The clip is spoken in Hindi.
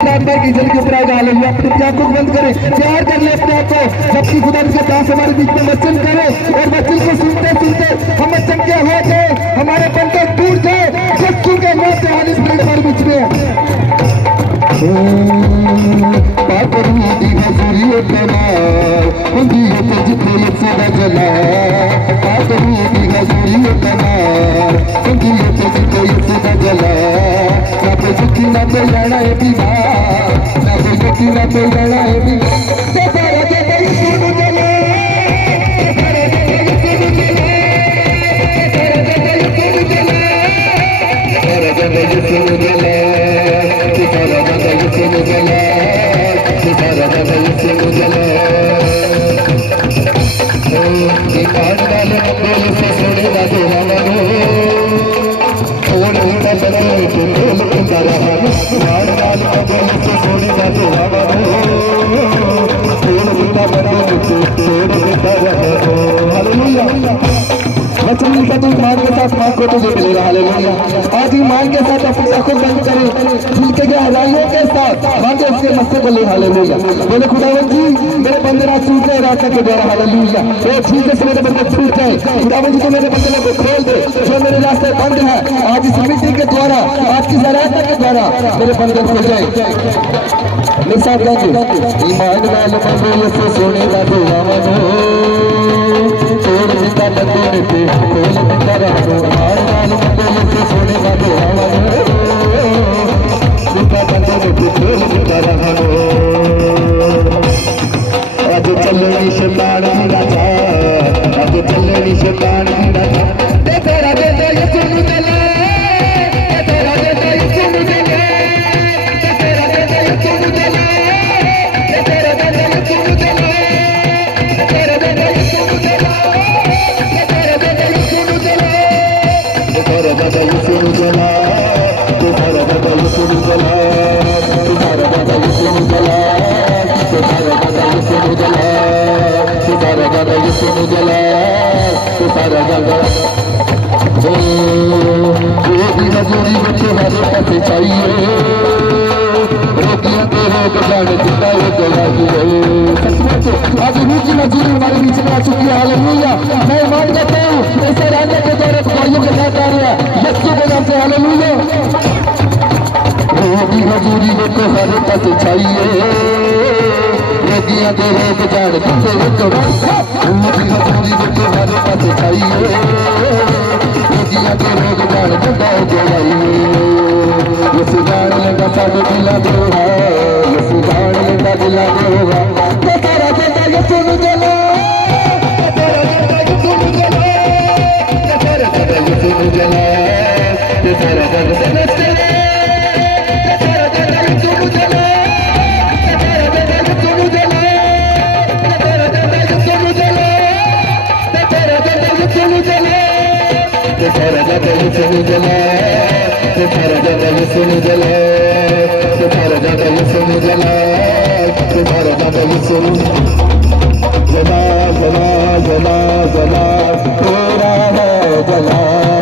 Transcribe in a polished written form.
की जल के ऊपर आएगा। हालेलुया। अपनी आंखों को बंद करें, प्यार कर ले अपने आप को, जबकि खुदा के दास हमारे बीच में वचन करे और वचन को सुनते सुनते हम वचन के हो जाए, हमारे बंधन टूट जाए। यीशु के नाम से हाली स्पिरिट हमारे बीच में पाकरू दी हजूरी कमाल हुंदी है जिथे यीशु दा जलाल। पाकरू दी हजूरी कमाल हुंदी है जिथे यीशु दा जलाल। ना पे झुकी ना पे जाना है बीमार, ना पे झुकी ना पे जाना है बीमार। सारा जग यीशु नु जले, सारा जग यीशु नु जले, सारा जग यीशु नु जले, सारा जग यीशु नु जले, सारा जग यीशु नु जले। ईमान वाले बोल से सोने दा देवानो और उनका बने तुम बोल कर रहा है। ईमान वाले बोल से सोने दा देवानो और उनका बने तुम कर रहा है। हालेलुया। वचन मिलता तो ईमान के साथ मां को तुझे मिलेगा। हालेलुया। आज ईमान के साथ अपनी आंखों बंद करें, छिलके के हजारियों के साथ बांधे उसके मस्ते को ले। हालेलुया। बोले खुदावंद जी मेरे बंदे ना छूट जाए रास्ते के द्वारा। हालेलुया। ये छीलके से मेरे बंदे छूट जाए। खुदावंद जी तो मेरे बंदे को खोल दे, जो मेरे रास्ते बंद है आज इस मीटिंग के द्वारा, आज की सराहना के द्वारा मेरे बंदे खुल जाए। मेरे साथ गाएंगे ईमान वाले बंदे से सोने का देवानो तोड़ जिंदा बंदे पे खोल जिंदा रहो। ईमान वाले बंदे से सोने का देवानो जिंदा बंदे पे खोल जिंदा रहो। अब चलनी शैतान की राजा, अब चलनी शैतान की राजा। तेरा बेटा यीशु नु जले, तेरा बेटा यीशु नु जले, तेरा बेटा यीशु नु जले, तेरा बेटा यीशु नु जले, तेरा बेटा यीशु नु जले, तेरा बेटा यीशु नु जले, तेरा बेटा यीशु नु जले, तेरा बेटा यीशु नु जले, तेरा बेटा यीशु नु जले, तेरा बेटा यीशु नु जले, तेरा बेटा यीशु नु जले, तेरा बेटा हजूरी बच्चे हमारे पास चाहिए। रोगियों के रोग जाने जिंदा वो गवाही। आज रूची मजूरी हमारे बीच में आ चुकी है। हालेलुया। मैं मान जाता हूँ ऐसे रहने के द्वारा भाइयों के साथ आ रहा है यीशु के नाम से। हालेलुया। रोगी हजूरी को हर पास चाहिए, रोगियों के रोग जाने जिंदा वो गवाही। हजूरी को हर पास चाहिए, रोगियों के रोग जाने जिंदा वो गवाही। ये सुधार लेगा सब दिला देगा, ये सुधार लेगा दिला देगा। तेरा बेटा यीशु नु जले, तेरा बेटा यीशु नु जले, तेरा बेटा यीशु नु जले, तेरा बेटा यीशु नु जले, तेरा बेटा यीशु नु जले, तेरा बेटा यीशु नु जले, तेरा बेटा यीशु नु जले, तेरा बेटा यीशु नु जले, तेरा बेटा यीशु नु जले, तेरा बेटा यीशु नु जले, तेरा बेटा यीशु नु जले, तेरा बेटा यीशु नु जला जला जला जला तेरा है जला।